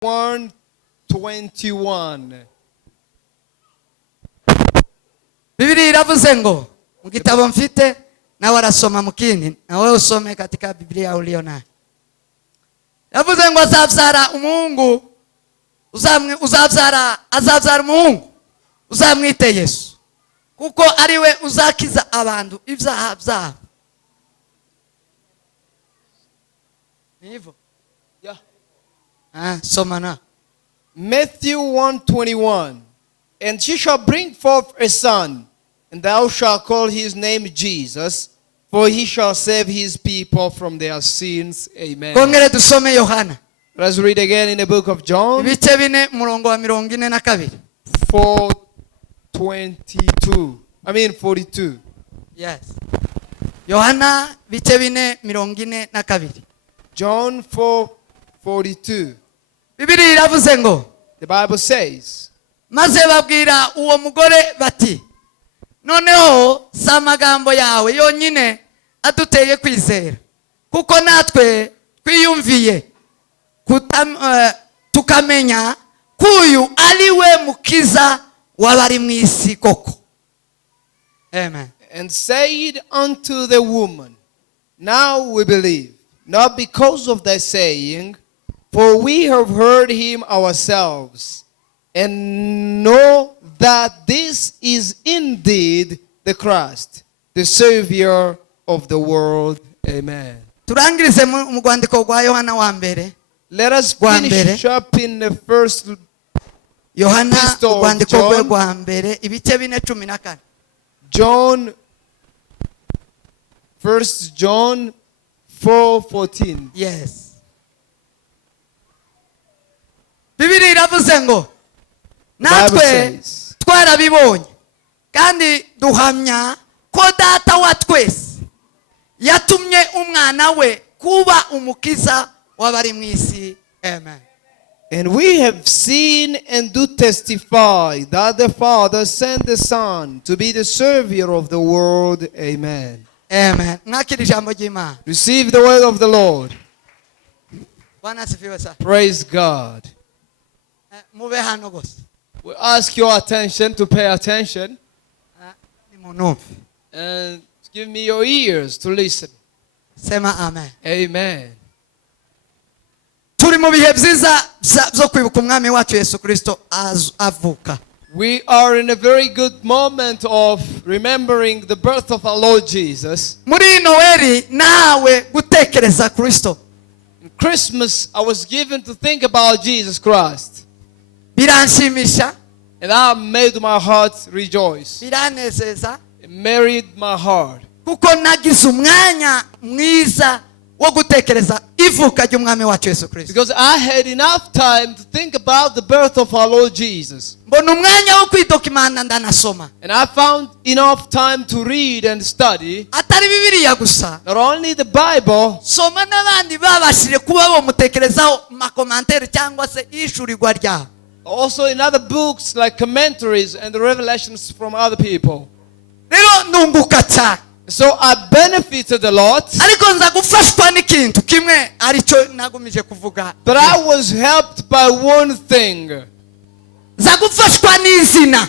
1:21. Biblia iravuze ngo mu gitabo mfite nawe arasoma mu kindi nawe usome katika Biblia ulio nayo. Yavuze ngo azabyara umuhungu azabyara umuhungu uzamwite Yesu kuko ari we uzakiza abantu ibyaha byabo. Nivo. Yeah. Soma na. Matthew 1:21. And she shall bring forth a son, and thou shalt call his name Jesus, for he shall save his people from their sins. Amen. Kongere dusome Yohana. Let's read again in the book of John. Ibice bine murongo wa 42. 42. Yes. Yohana bice bine 42. John 4:42. Biblia iravuze ngo The Bible says, maze babwira uwo mugore bati noneho si amagambo yawe yonyine aduteye kwizera kuko natwe twiyumviye tukamenya kuyu ari we mukiza w'abari mu isi koko. Amen. and said unto the woman, Now we believe, not because of thy saying, for we have heard him ourselves, and know that this is indeed the Christ, the Savior of the world. Amen. Turangirize mu rwandiko rwa Yohana wa mbere. Let us finish up in the first Yohana epistle of urwandiko rwe John. rwa mbere ibice bine 14. John, 1 John 4:14. Yes. Biblia iravuze ngo natwe says, twarabibonye kandi duhamya ko data wa twese yatumye umwana we kuba umukiza w'abari mu isi. Amen. And we have seen and do testify that the Father sent the Son to be the Savior of the world. Amen. Amen. Mwakira ijambo ry'Imana. Receive the word of the Lord. Bwana asifiwe sana. Praise God. Mube hano gose. We ask your attention to pay attention Nimunumve. and give me your ears to listen. Sema amen. Amen. Turi mu bihe byiza byo kwibuka umwami wacu Yesu Kristo avuka. We are in a very good moment of remembering the birth of our Lord Jesus. Muri Noeli nawe gutekereza Kristo. In Christmas, I was given to think about Jesus Christ. Biranshimisha. And that made my heart rejoice. Biranezeza. It married my heart. Kuko nagize umwanya mwiza wo gutekereza ivuka ry'umwami wacu Yesu Kristo. Because I had enough time to think about the birth of our Lord Jesus. Mbona umwanya wo kwidokimana ndanasoma. And I found enough time to read and study. Atari Bibiliya gusa. Not only the Bible. Soma n'abandi babashije kuba bomutekerezaho makomantere cyangwa se ishurirwa ryaho. Also in other books like commentaries and the revelations from other people. Rero ndunguka cyane. So I benefited a lot. Ariko nza gufashwa n'ikintu kimwe arico nagumije kuvuga. But I was helped by one thing. Nza gufashwa n'izina.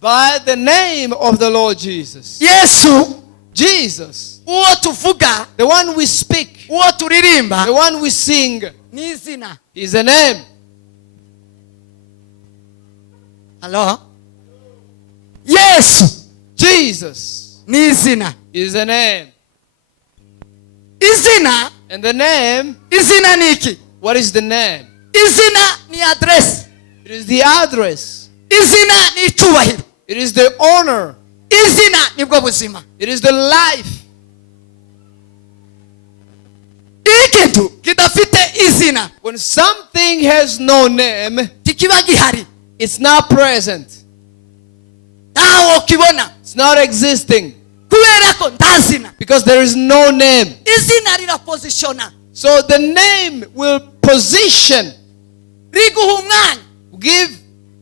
By the name of the Lord Jesus. Yesu. Jesus. Uwo tuvuga. The one we speak. Uwo turirimba. The one we sing. N'izina. Is a name. Hello? Yesu. Jesus. N'izina. Is a name. Izina. And the name. Izina niki. What is the name? Izina ni address. It is the address. Izina ni icyubahiro. It is the honor. Izina nibwo buzima. It is the life. Ikintu kidafite izina. When something has no name, tikiba gihari. It's not present. Ntawo kibona. It's not existing. Kubera ko ntazina. Because there is no name. Izina rira positiona. So the name will position. Riguha umwanya. Give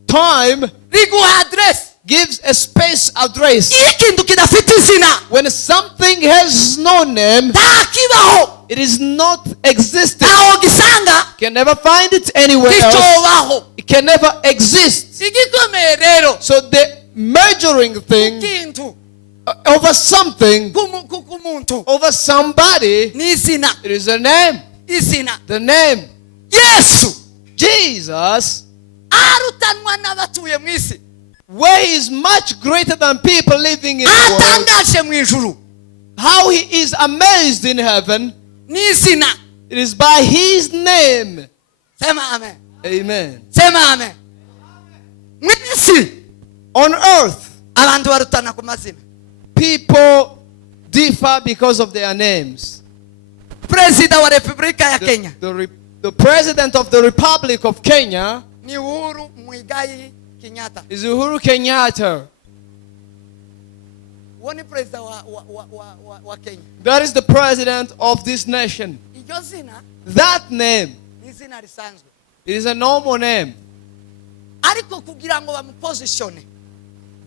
time. Riguha address. gives a space address. iyo ikintu kidafite izina When something has no name, ntakibaho it is not existent. ntaho gisanga You can never find it anywhere else. ticyobaho. It can never exist. igikomeye rero So the measuring thing kintu over something, ku muntu over somebody, ni izina. it is a name. izina The name. Yesu Jesus, arutanwa n'abatuye mu isi, where he is much greater than people living in the world. atangaje mu ijuru How he is amazed in heaven, ni izina. it is by his name. Sema amen. Amen. Sema amen. Mu isi On earth, abantu barutana ku mazina. people differ because of their names. Perezida wa Repubulika ya The, Kenya the president of the Republic of Kenya ni Uhuru Muigai Kenyatta. is Uhuru Kenyatta. Uwo ni perezida wa Kenya. That is the president of this nation. Iryo zina That name, ni izina risanzwe, it is a normal name. ariko kugira ngo bamupositione,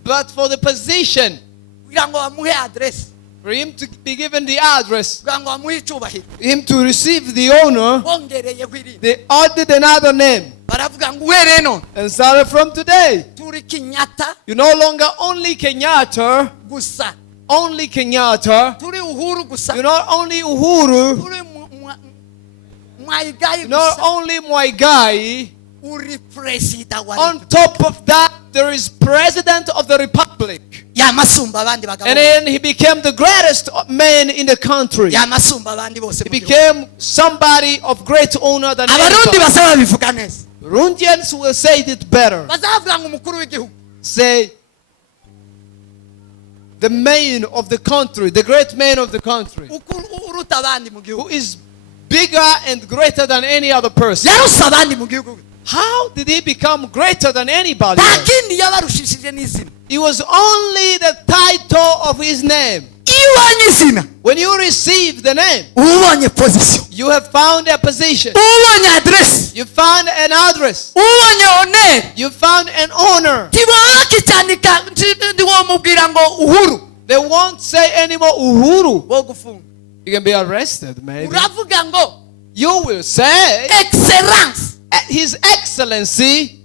But for the position, kugira ngo bamuhe address, for him to be given the address, kugira ngo bamuhe icyubahiro, him to receive the honor, bongereyeho irindi. they added another name. Baravuga ngo uhereye none And started from today, turi Kenyatta you no longer only Kenyatta, gusa, only Kenyatta. turi Uhuru gusa, You're not only Uhuru, turi Muigai you're not gusa, only Muigai. uri perezida wa On top of that, there is president of the republic. yamasumba abandi bagabo, And then he became the greatest man in the country. yamasumba abandi bose He mu gihugu. became somebody of great honor than Abarundi anybody. basaba bivuga neza, Burundians will say it better. bazavuga ngo umukuru w'igihugu Say, the man of the country, the great man of the country, uruta abandi mu gihugu, who is bigger and greater than any other person. yarusa abandi mu gihugu. How did he become greater than anybody nta else? kindi yabarushishije n'izina. It was only the title of his name. Iyo ubonye izina When you receive the name, uba ubonye position, you have found a position. uba ubonye address, You found an address. uba ubonye honor. You found an honor. Tibaba kicyandika ndiwomubwira ngo Uhuru They won't say anymore Uhuru. wo gufunga, You can be arrested, maybe. uravuga ngo You will say excellence, His Excellency,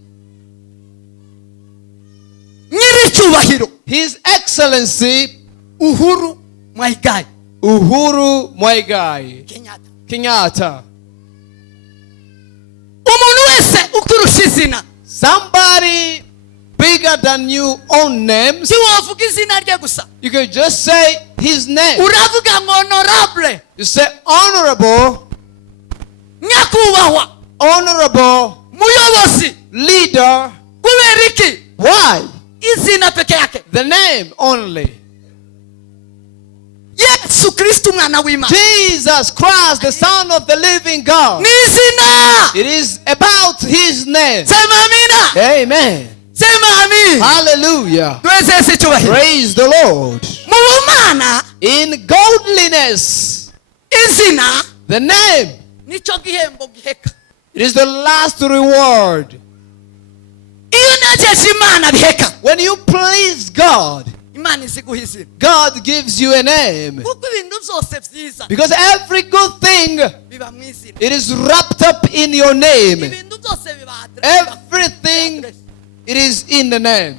nyiricyubahiro His Excellency Uhuru Muigai Uhuru Muigai Kenyatta. Kenyatta. Umuntu wese ukurusha izina, Somebody bigger than you own names. siwovuga izina rye gusa, You can just say his name. uravuga ngo honorable, You say honorable, nyakubahwa, honorable muyobozi. leader. Kubera iki? Why? Izina peke yake. The name only. Yesu Kristo umwana w'Imana Jesus Christ, the Son of the living God. ni izina. It is about his name. Sema amina, Amen. sema amin. Hallelujah. Tuweze isi cyubahiro. Praise the Lord. Mu bumana In godliness, izina the name, nicyo gihembo giheka. it is the last reward. Iyo nejeje Imana biheka, When you please God, Imana iziguha izina. God gives you a name. Kuko ibintu byose byiza Because every good thing, biba mu izina. it is wrapped up in your name. Ibintu byose biba address. Everything, it is in the name.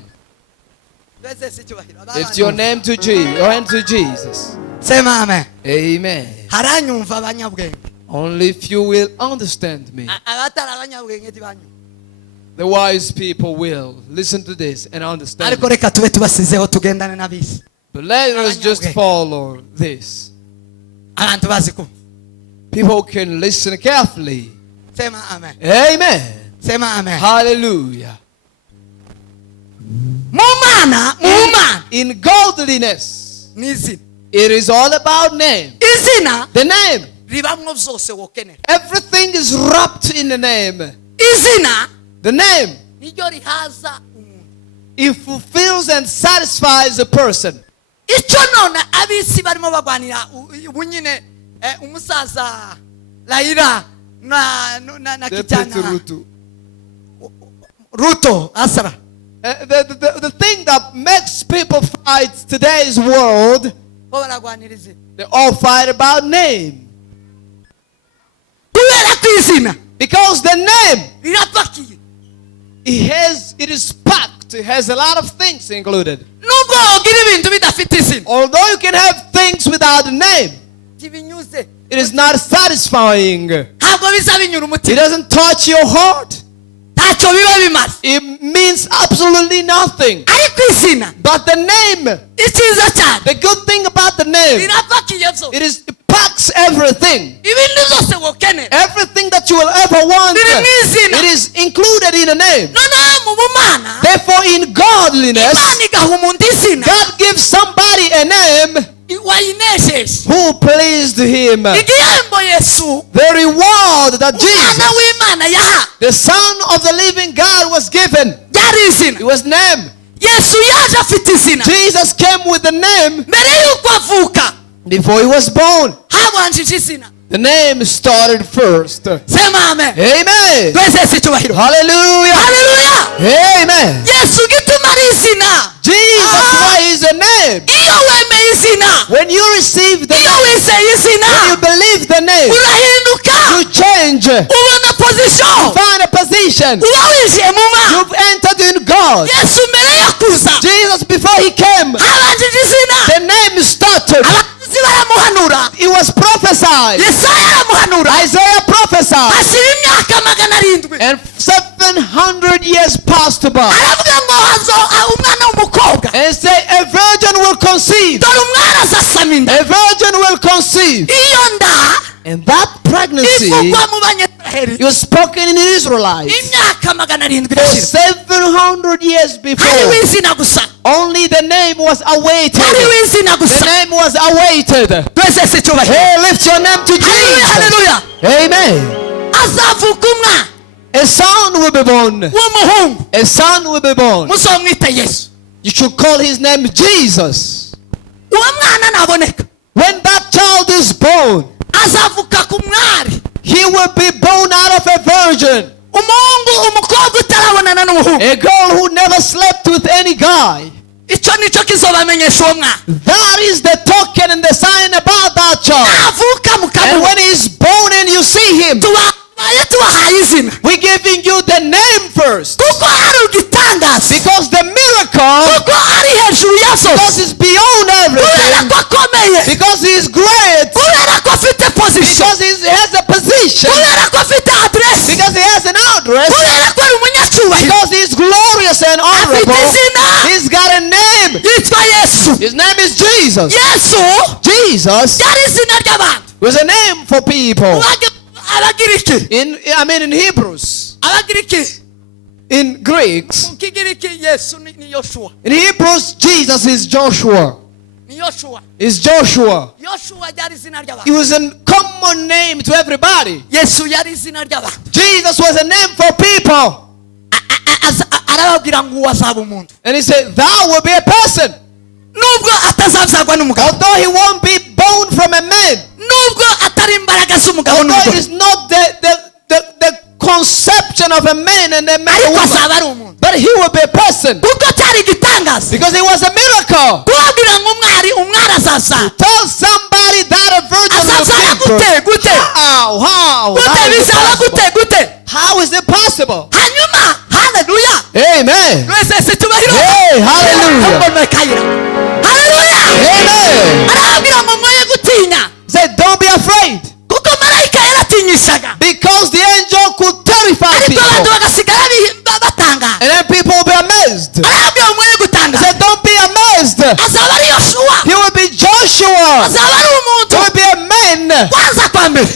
Tuweze isi cyubahiro. Lift your name to Jesus, your hand to Jesus. Sema amen. Amen. Haranyumva abanyabwenge. Only if you will understand me. Abatari abanyabwenge tibanyumva. The wise people will listen to this and understand. Ariko reka tube tubasizeho tugendane n'abisi. But let us just Okay. follow this. Abantu bazi kumva. People can listen carefully. Sema amen. Amen. Sema amen. Hallelujah. Mu mana In godliness, ni izina. it is all about name. Izina The name. ribamwo byose wokenera. Everything is wrapped in the name. Izina The name. niryo rihaza umuntu. It fulfills and satisfies a person. Icyo none abisi barimo bagwanira ubu nyine umusaza Raila na Deputy kijana Ruto. Ruto Asara The thing that makes people fight today's world, bo baragwaniriza they all fight about name. kubera ko izina Because the name, rirapakiye it is packed. It has a lot of things included. nubwo wogira ibintu bidafite izina Although you can have things without a name, tibinyuze it is not satisfying. ntabwo biza binyura It umutima doesn't touch your heart. ntacyo biba bimaze It means absolutely nothing. ariko izina But the name, icyiza cyane the good thing about the name, rirapakiye byo it packs everything. ibindi byose wokenera Everything that you will ever want, biri mu izina it is included in a name. noneho mu bumana Therefore, in godliness, imana igaha umuntu izina God gives somebody a name wayinesheje who pleased him. igihembo yesu The reward that umwana Jesus, w'imana yaha the Son of the living God, was given, byari izina it was name. yesu yaje afite izina Jesus came with the name mbere y'uko avuka before he was born. habanjije izina The name started first. sema amen Amen. twese icyubahiro Hallelujah. haleluya Amen. yesu gituma ari izina Jesus, why is a name? iyo wemeye izina When you receive the iyo name, wizeye izina when you believe the name, urahinduka you change. ubona pozisiyo Find a position. uba winjiye mu mana You've entered in God. yesu mbere yo kuza Jesus, before he came, habanjije izina the name started. abakozi baramuhanura It was prophesied. yesaya aramuhanura Isaiah prophesied. hashira imyaka 700 And 700 years passed by. aravuga ngo hazo umwana w'umukobwa And say, a virgin will conceive. dore umwana azasama inda A virgin will conceive. iyo nda And that pregnancy, ivugwa mu banyesiraheli it was spoken in Israelites. imyaka 700 For irashira 700 years hariho before, izina gusa only the name was awaited. hariho izina The gusa name was awaited. twese si cyubahiro Hey, lift your name to haleluya Jesus. haleluya Amen. azavuka umwana A son will be born. w'umuhungu A son will be born. muzomwite yesu You should call his name Jesus. uwo mwana naboneka When that child is born, azavuka ku mwari he will be born out of a virgin. umuhungu umukobwa utarabonana n'umuhungu A girl who never slept with any guy. icyo nicyo kizobamenyesha uwo mwana That is the token and the sign about that child. avuka And mukamuha when he's born and you see him, tubaye tubahaye izina we're giving you the name first. kuko ari ugitangaza Because the miracle, kuko ari hejuru ya because byose it's beyond kubera everything. ko akomeye Because he's great. kubera ko afite pozisiyo Because he has a position. kubera ko afite aderesi Because he has an address. kubera ko ari umunyacyubahiro Because he's glorious and honorable. afite izina He's got a name. yitwa yesu His name is Jesus. yesu Jesus ryari izina ry'abantu was a name for people. abagiriki In Hebrews. abagiriki In Greeks. mu kigiriki yesu ni yoshuwa In Hebrews, Jesus is Joshua. ni yoshuwa Is Joshua. yoshuwa ryari izina It ry'abantu was a common name to everybody. yesu yari izina ry'abantu Jesus was a name for people. arababwira ngo uwo azaba umuntu And he said, thou will be a person. nubwo atazabyagwa n'umugabo Although he won't be born from a man. nubwo atari imbaraga z'umugabo Although it n'umugore is not the conception of a man and a man ariko woman. azaba ari umuntu But he will be a person. kuko cyari igitangaza Because it was a miracle. kubabwira ngo umwari azaza Tell somebody that a virgin will azazara give birth. gute How gute is it bizaba possible? gute How is it possible? hanyuma haleluya Amen. twese si tubahiro Hey, hallelujah. haleluya Amen. arababwira ngo mwoye gutinya He said, don't be afraid. kuko marayika yaratinyishaga Because the angel could terrify ariko abantu people. bagasigara batangara And then people will be amazed. He arababwira ngo mwoye gutangara said, don't be amazed. azaba ari yoshuwa He will be Joshua. azaba ari He umuntu will be a man. kwanza kwa mbere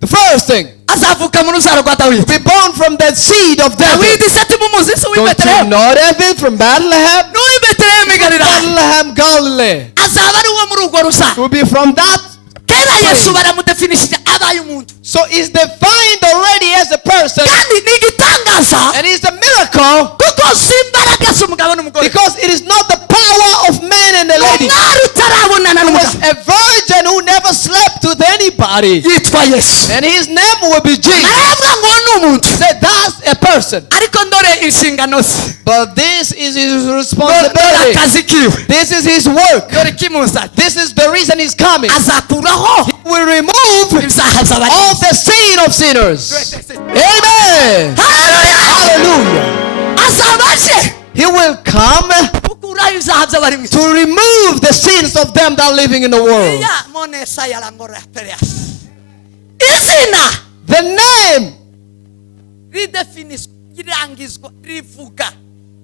The first thing. azavuka mu rubyaro rwa dawidi Be born from the seed of David. dawidi se tumuzi se w'i Don't you betelehemu know David from Bethlehem? n'uw'i betelehemu i galilaya Bethlehem, Galilee. azaba ari uwo muri urwo rusa Will be from that. kera yesu baramudefinishije abaye umuntu So he's defined already as a person. kandi ni igitangaza And it's a miracle kuko si imbaraga z'umugabo n'umugore because it is not the power of man and a lady. umwari utarabonana It was n'umugabo a virgin who never slept with anybody. yitwa yesu And his name will be Jesus. aravuga ngo ni umuntu He said, that's a person. ariko ndore inshingano ze, But this is his ndore responsibility. akazi kiwe, This is his work. dore kimuzanye. This is the reason he's coming. Azakuraho He will remove ibyaha by'abari. all the sin of sinners. Amen. Haleluya! Hallelujah. Azabaje He will come gukuraho ibyaha by'abari mu isi. to remove the sins of them that are living in the world. Iya monesa yarangora perias. Izina The name ridefiniswa, irangizwa, rivuga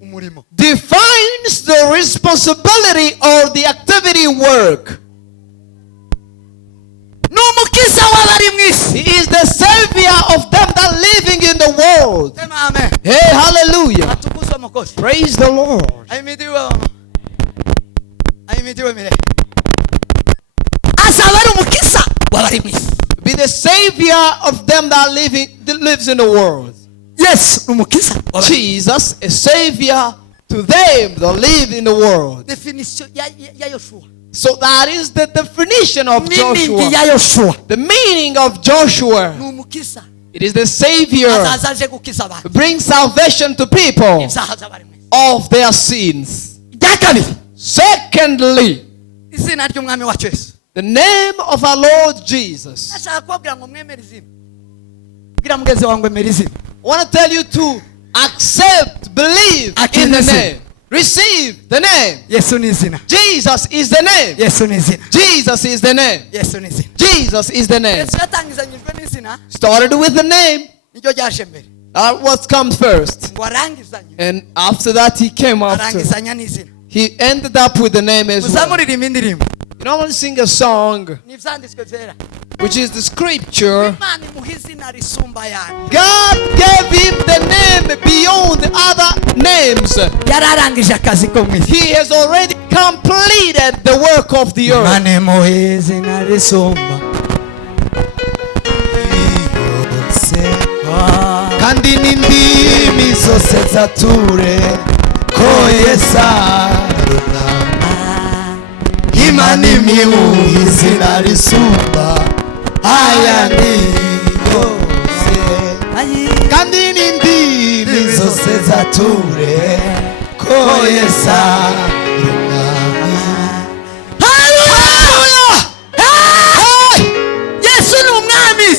umurimo. defines the responsibility or the activity work. Ni umukiza w'abari mu isi. He is the savior of them that are living in the world. Sema amen. Hey, hallelujah. Atukuzwe Mwokozi. Praise the Lord. Ahimidiwe mama. Ahimidiwe milele. Azaba ari umukiza w'abari mu isi. Be the savior of them that lives in the world. Yesu ni umukiza w'abari. Jesus, a savior to them that live in the world. Definition ya Yoshua. So that is the definition of Meaning Joshua. ya Yoshua. The meaning of Joshua. Ni umukiza. It is the savior Azaza aje gukiza abantu. who brings salvation to people Ibyaha by'abari mu isi. of their sins. Icya kabiri. Secondly, Izina ry'umwami wacu Yesu. the name of our Lord Jesus. Nashaka kubabwira ngo mwemere izina. Bwira mugenzi wawe ngo emera izina. I want to tell you to accept, believe in the name. Receive the name. Yesu ni izina. Jesus is the name. Yesu ni izina. Jesus is the name. Yesu ni izina. Jesus is the name. Yesu yatangizanyijwe n'izina, Started with the name. niryo ryaje mbere. What comes first? Ngo arangizanye. And after that he came after. Arangizanya n'izina. He ended up with the name as well. Muzamuririmba indirimbo. You normally sing a song, Ni ivyanditswe vyera. which is the scripture. Imana imuha izina risumba ayandi. God gave him the name beyond the other names. Yararangije akazi ko mu isi. He has already completed the work of the earth. Imana imuha izina risumba. kandi n'indimi zose zature ko Yesu ari umwami. Imana imimuha izina risumba ayandi yose, kandi n'indimi zose zature ko Yesu ari umwami. Hallelujah! Hey! Yesu ni umwami.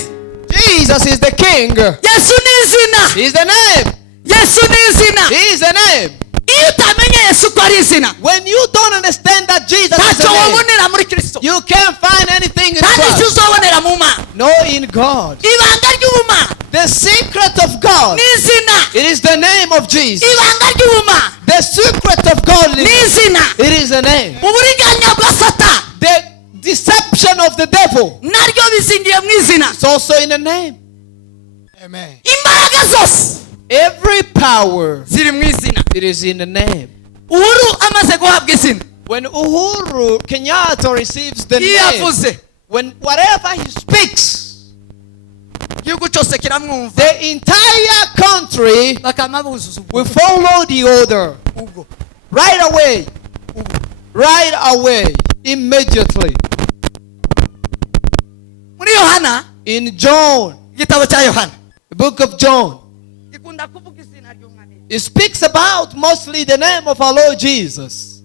Jesus is the king. Yesu ni izina. He is the name. Yesu ni izina. He is the name. Iyo utamenye Yesu ko ari izina, When you don't understand that Jesus is ntacyo the name, wabonera muri Kristo. you can't find anything in Kandi icyo Christ. uzabonera mu Mana. No, in God. Ibanga ry'ubumana The secret of God, ni izina. it is the name of Jesus. Ibanga ry'ubumana The secret of ni godliness, izina. it is the name. Mu buriganya bwa Satani The deception of the devil, naryo bizingiye mu izina. it's also in the name. Amen. Imbaraga zose Every power, ziri mu izina. it is in the name. Uhuru amaze guhabwa izina, When Uhuru Kenyatta receives the iyo name, yavuze when whatever he speaks, igihugu cyose kiramwumva, the entire country bakama buzuza ubwo will follow the order ubwo. right away. Right away, immediately. Muri Yohana, In John, igitabo cya Yohana the book of John, gikunda kuvuga izina ry'umwami. it speaks about mostly the name of our Lord Jesus.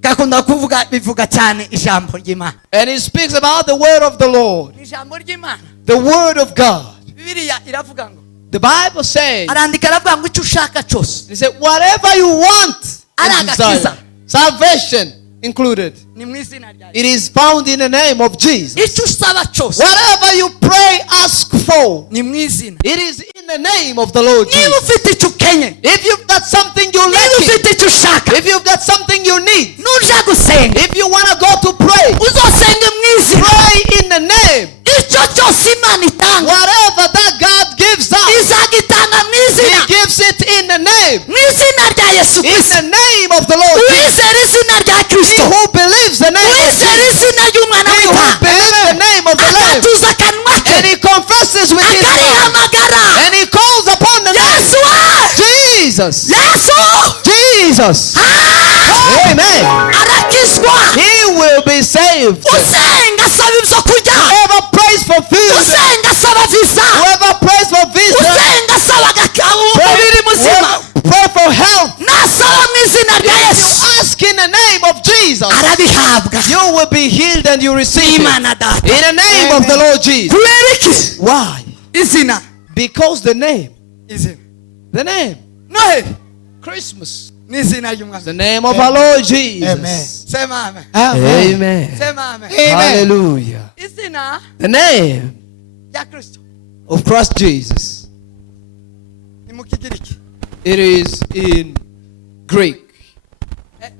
Gakunda kuvuga bivuga cyane ijambo ry'Imana. And it speaks about the word of the Lord, Ijambo ry'Imana. the word of God. Bibiliya iravuga ngo, The Bible says, arandika aravuga ngo icyo ushaka cyose he said, whatever you want and Aragakiza. desire, salvation included, ni mu izina rya Yesu. it is found in the name of Jesus. Icyo usaba cyose Whatever you pray, ask for, ni mu izina. it is in the name of the Lord Niba Jesus. ufite icyo ukenye, If you've got something you niba lack, ufite icyo ushaka, if you've got something you need, nuja gusenga if you want to go to pray, uzosenge mu izina. pray in the name. Icyo cyose Imana itanga Whatever that God gives us, izagitanga mu He izina. gives it in the name. Mu izina rya Yesu In Kristo. the name of the Lord Jesus. Uwizera izina rya He Kristo, who believes the name of uwizera Jesus. izina ry'umwana He who w'intama, believes the name of the Lamb. akatuza akanwa ke, And he confesses with his mouth. akarihamagara. And he calls upon the name. Yesu we! Jesus. Yesu! Jesus. Amen. Arakizwa. He will be saved. Usenga asaba ibyo kurya, Whoever prays for food, usenga asaba visa, whoever prays for visa, usenga asaba uzahabwa You will be healed and you receive it. n'Imana Data. In the name of the Lord Jesus. Kubera iki? Why? Izina. Because the name. Izina. The name. Noheli Christmas. ni izina The ry'umwami. name of our Lord Jesus. Amen. Sema amen. Amen. Sema amen. Hallelujah. Izina The name rya Kristo of Christ Jesus. ni mu Kigiriki. It is in Greek.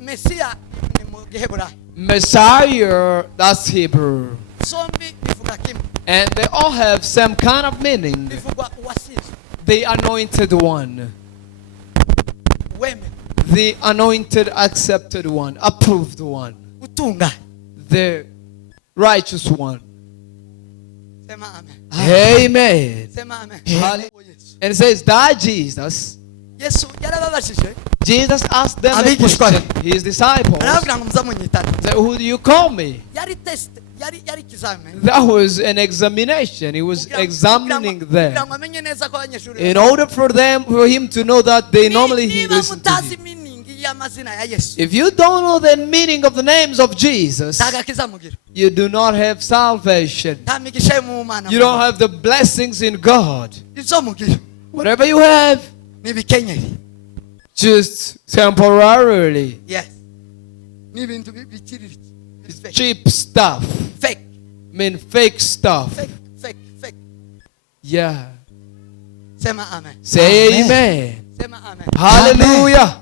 Mesiya ni mu Giheburayo. Messiah, that's Hebrew. Zombi bivuga kimwe. And they all have some kind of meaning. Bivugwa uwasizwe, The anointed one. wemera, The anointed, accepted one. Approved one. utunganye. The righteous one. Sema amen. Amen. Sema amen. Hallelujah. Yesu. And it says that Jesus. Yesu yarababajije Jesus asked them a Abigishwa be. question. His disciples. arababwira ngo muzamunyitane. Said, who do you call me? Yari test, yari ikizamini. That was an examination. He was examining them. kugira ngo amenye neza ko abanyeshuri In order for him to know that they normally niba listen to mutazi him. meaning y'amazina ya Yesu If you don't know the meaning of the names of Jesus, tagakiza mugira, you do not have salvation. nta migisha yo mu Mana. You don't have the blessings in God. Izo mugira Whatever you have, ni bikenyeri. just temporarily. Yes. Ni ibintu bikiriri. It's fake. Cheap stuff. Fake. I mean, fake stuff. Fake. Yeah. Sema amen. Say Amen. amen. Sema amen. Hallelujah.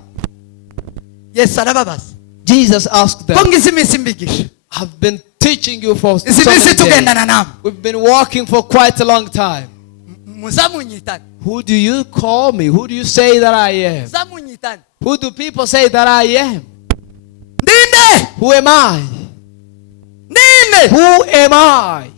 Yesu arababaza. Jesus asked Ko them, ngize iminsi mbigisha. I've been teaching you for so Izi many minsi days. tugendana namwe. We've been walking for quite a long time. Muzamunyitane. Who do you call me? Who do you say that I am? Muzamunyitane. Who do people say that I am? Ndinde. Who am I? Ninde. Who am I?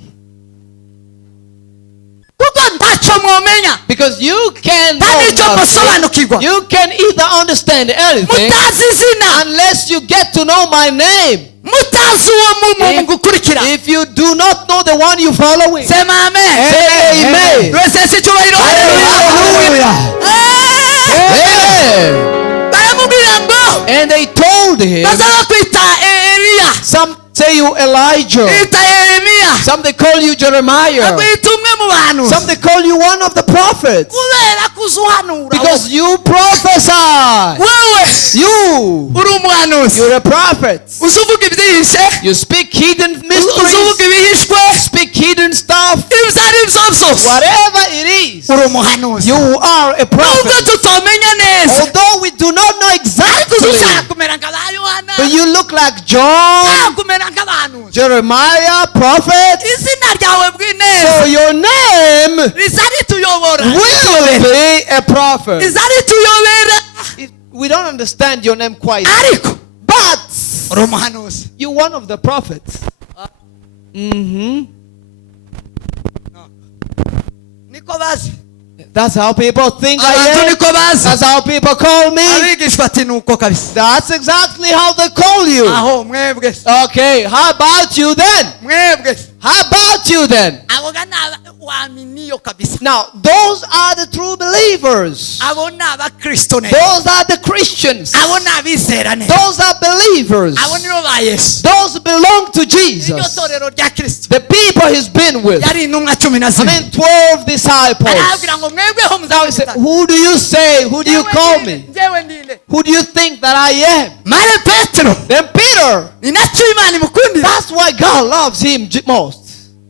Kuko ntacyo mwomenya. Because you can Nta nicyo musobanukirwa. You can either understand anything Mutazi izina. unless you get to know my name. Mutazi uwo mu gukurikira. If you do not know the one you following. Sema amen. Say amen. Twese icyubahiro. Hallelujah. Eh. Amen. Baramubwira ngo And they told him, bazaga kwita Eliya. some say you Elijah, Ita Yeremiya. some they call you Jeremiah, Akwita umwe mu bantu. some they call you one of the prophets. Kubera kuzuhanura. Because you prophesy. Wewe You, uri umuhanuzi. you're a prophet. Uzuvuga ibyihishe. You speak hidden mysteries, Uzuvuga ibihishwe. speak hidden stuff. Ibyo ari byo byose. Whatever it is, Uri umuhanuzi. you are a Nubwo prophet. tutomenya neza. Although we do not know Ariko exactly, ushaka kumera nka ba Yohana. but you look like John, Ushaka kumera nk'abahanuzi. Jeremiah, prophet. Izina ryawe So bw'ineza your name riza rituyobora. will be a prophet. Riza rituyobera. We don't understand your name quite, Ariko but uri umuhanuzi. you're one of the prophets. Mm-hmm. Niko bazi. That's how people think I Abantu am. niko bazi. That's how people call me. Abigishwa ati nuko kabisa. That's exactly how they call you. Aho mwebwe. Okay, how about you then? Mwebwe. How about you then? Abo gana waaminiyo kabisa. Now, those are the true believers. Abo ni abakristo neza. Those are the Christians. Abo ni abizera neza. Those are believers. Abo nibo ba Yesu. Those belong to Iryo Jesus. torero rya Kristo. The people he's been with. Yari intumwa 12. I mean, 12 disciples. Arabwira ngo mwebweho Now he said, muzabita. who do you say? Who do you call me? Njyewe ndinde. Who do you think that I am? Mare Petero. Then Peter. Ni nacyo Imana imukundira. That's why God loves him most.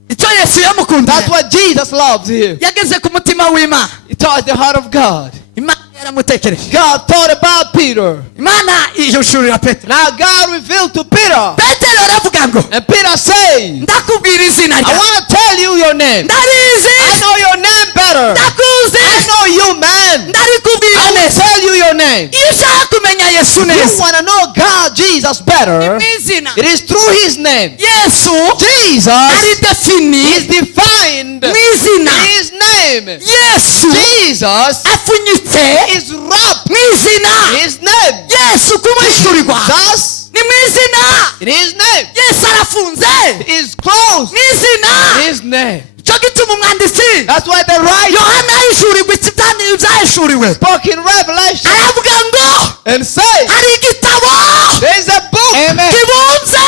Icyo Yesu yamukundira. That's why Jesus loves him. Yageze ku mutima w'Imana. He touched the heart of God. Imana yaramutekereje. God thought about Peter. Imana ijushurira Petero. Now God revealed to Peter. Petero aravuga ngo And Peter said, ndakubwira izina I ryawe. want to tell you your name. Ndarizi. I know your name better. Ndakuzi. I know you, man. Ndarikubwira I will neza. tell you your name. Iyo ushaka kumenya Yesu You neza. want to know God, Jesus better. Mwizina. It is through his name. Yesu Jesus ari defini is defined mwizina. in his name. Yesu Jesus apfunyitse is wrapped mwizina. in his name. Yesu kumwishurirwa Jesus ni mwizina. in his name. Yesu arafunze Is closed mwizina. in his name. Cyo gituma umwanditsi That's why the writer Yohana yishurirwa ibyanditswe byahishuriwe. spoke in Revelation Aravuga ngo and said, hari igitabo there is a book kibunze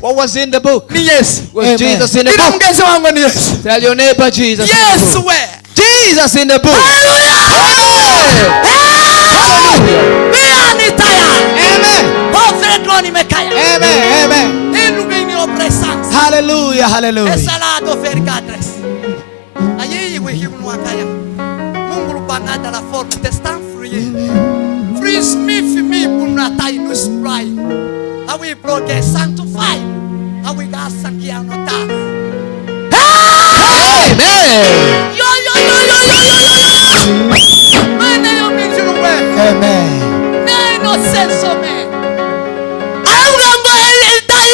What was in the book? ni yesu. Was Amen. Jesus in the Ila book? mgenzi wangu ni yesu. Tell your neighbor Jesus. in the Yesu book. we. Jesus in the book. Haleluya. Hallelujah. Mimi ni tayari. Amen. Povero nimekaya. Amen. Amen. Ilumini opresans. Hallelujah. Hallelujah. Esalado vergadres. Ayi we himu wakaya. Mungu lupanada la forme testan free. Free smith me punatai no spray. Awi broke sanctify. Awi gasanki anota. Amen. Yo. Mene yo mijuwe. Amen. Ne no senso me. Aungango el dai.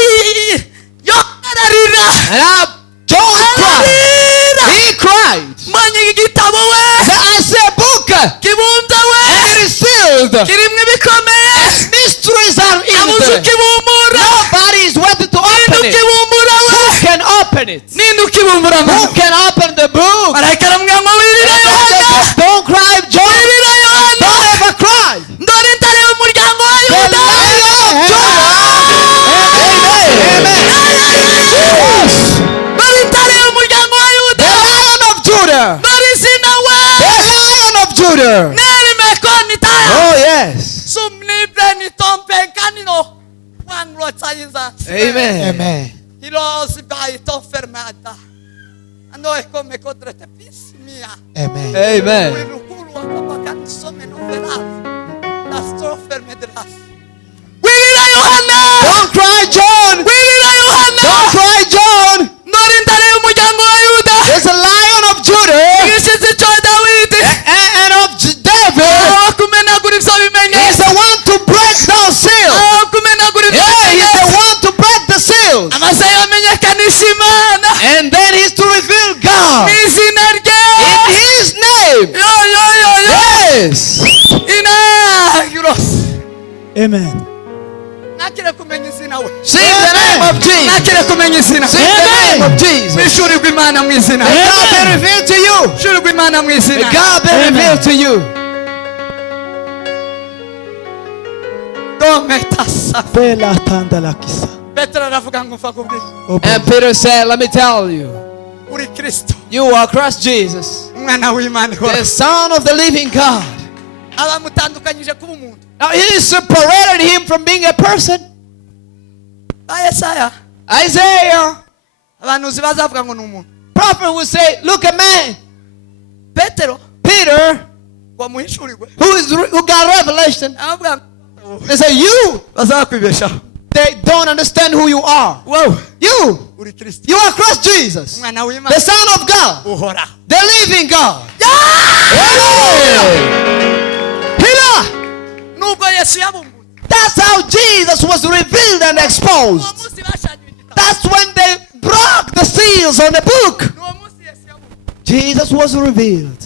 Yo ararira. And John cried. He cried. Manye gitabo we. I said, book. Kibunda And we. it is sealed. Kirimwe bikomeye. Mysteries are in Amuzu there. kibumbura. Nobody is worthy to open Nindu it. kibumbura Who we. can open it? Nindu kibumbura Who we. can open the book? Malaika aramwanga wirira Yohana. Don't cry, John. Wirira Yohana. Don't ever cry. Ndori ntare umuryango wa The Yuda. Lion of Judah. Amen. Yes. Ndori ntare umuryango wa The Yuda. Lion of Judah. Ndori sina we. The Lion of Judah. Neri mekoni taya. Oh, yes. Sumni breni tompe kanino. Wanglo tsayiza. Amen. Amen. Hilo sibai to fermata. Ando è come contro te pismia. Amen. Amen. Wirukulu wakapakani some no verati. La strofer medras. Wirira Yohana. Don't cry, John. Wirira Yohana. Don't cry, John. Ndori ntare umuryango wa Yuda. There's a Lion of Judah Yishitse cho Dawidi. and of David. Kumenagura ivyo bimenye. He's the one to break those seals. Kumenagura ivyo Yeah, he's the bimenye. one to break the seals. Amasayo amenyekanisha Imana. And then he's to reveal God Mw'izina rye. in his name. Yo. Yes. Inagiros. Amen. Nakire kumenya izina we. Sing the name of Jesus. Nakire kumenya izina. Sing the name of Jesus. Mw'ishuri rw'Imana mw'izina. May God be revealed to you. Ishuri rw'Imana May mw'izina. God be revealed to you. Dometasa. Bela tanda la kisa. Petero aravuga ngo mfa kubwira. And Peter said, let me tell you, Uri Kristo. you are Christ Jesus, Umwana w'Imana ihoraho. the Son of the living God. Abamutandukanyije kuba umuntu. Now he separated him from being a person. Yesaya. Isaiah, Abantu bazavuga ngo ni umuntu. prophet will say, look a man. Petero Peter, wamuhishurirwe. who got revelation, Aravuga they say, you, bazakwibeshaho. they don't understand who you are. Wowe You, uri Kristo. you are Christ Jesus, Umwana the w'Imana Son of God, uhoraho. the living God. Hallelujah. Nubwo Yesu yabumbutse. That's how Jesus was revealed and Uwo exposed. munsi bashanywe igitabo. That's when they broke the seals on the book. Uwo munsi Yesu yabumbutse. Jesus was revealed.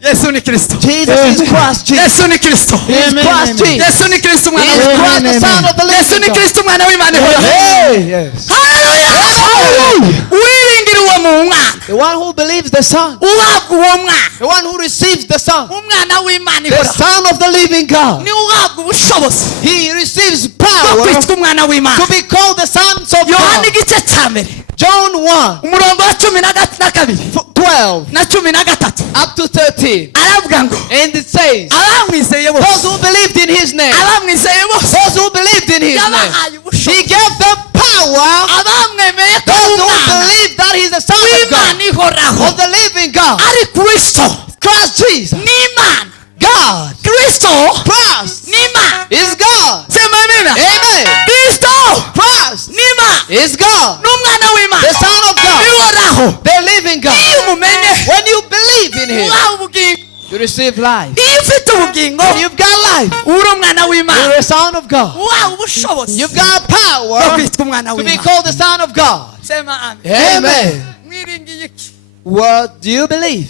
Yesu ni Kristo. Jesus is Christ Jesus. Yesu ni Kristo. He is Christ Jesus. Yesu ni Kristo He mwana is w'Imana. Christ the Son of the Yesu living ni God. Kristo mwana w'Imana ihoraho. Hey, yes. Hallelujah. Wiringira uwo mu mwana. The one who believes the Son, Uhabwa uwo mwana. the one who receives the Son, Umwana w'Imana the ihoraho. Son of the living God, Ni uhabwa ubushobozi he receives bwo power kwitwa umwana w'Imana. to be called the sons of Yohana God. igice cya mbere John 1, umurongo wa 12 12 na 13 up to 13. aravuga ngo And it says, abamwizeye those bose who believed in his name, abamwizeye bose those who believed in his name, yabahaye he ubushobozi gave them power. abamwemeye ko Those who umwana believe that he's the Son of w'Imana God, ihoraho of the living God, ari Kristo Christ Jesus, n'Imana. God, Kristo Christ n'Imana. is God. Sema amina. Amen. Kristo Christ n'Imana is God, n'umwana w'Imana the Son of God, ihoraho. the living God. Iyo umumenye When you believe in him, uhawe ubugingo. you receive life. Iyo ufite ubugingo You've got life. uri umwana You're w'Imana. a son of God. Uhawe ubushobozi You've got bwo power kwitwa umwana to be w'Imana. called the Son of God. Sema amen. Amen. Mwiringiye iki? What do you believe?